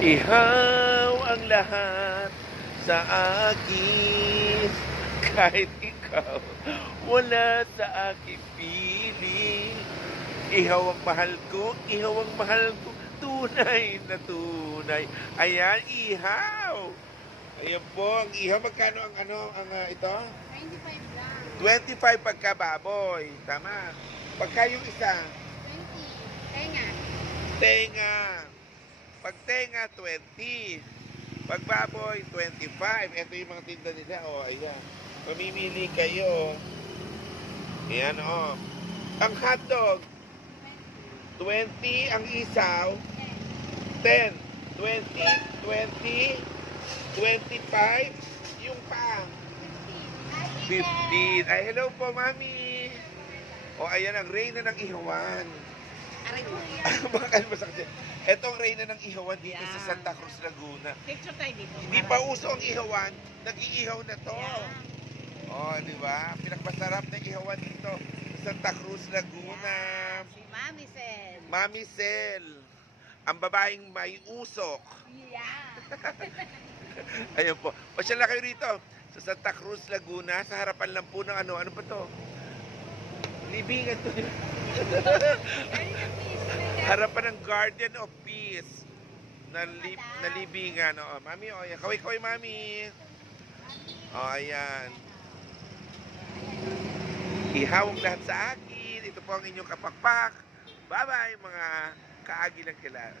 Ihaw ang lahat sa akin, kahit ikaw wala sa aking piling. Ihaw ang mahal ko, ihaw ang mahal ko, tunay na tunay. Ayan, ihaw. Ayan po, ang ihaw. Magkano ang ito? 25 lang. 25 pagka baboy. Tama. Pagka yung isa, 20. Tenga. tenga. Pag tenga, 20. Pag baboy, 25. Ito yung mga tinda nila. O, ayan. Pamimili kayo. Ayan, o. Ang hotdog, 20. Ang isaw, 10. 20, 20, 25. Yung pang, 15. Ay, hello po, mami. O, ayan ang reyna ng ihawan. Aray mo. Bakit masakit? Ito ang reyna ng ihawan dito Yeah. sa Santa Cruz, Laguna. Picture tayo dito. Hindi pa uso ang ihawan, nag-iihaw na to. Yeah. Oh, di ba? Pinakmasarap na ihawan dito sa Santa Cruz, Laguna. Si Mami said. Mami Sel, ang babaeng may usok. Yeah. Ayun po. Pasyal na kayo rito sa Santa Cruz, Laguna. Sa harapan lang po ng ano ba to? Libingan to. Harapan ng Garden of Peace na libingan. Oh, mami, oh, ayan. Kaway-kaway, mami. Oh, ayan. Ihawag lahat sa akin. Ito po ang inyong kapakpak. Bye-bye, mga kaagi ng kilala.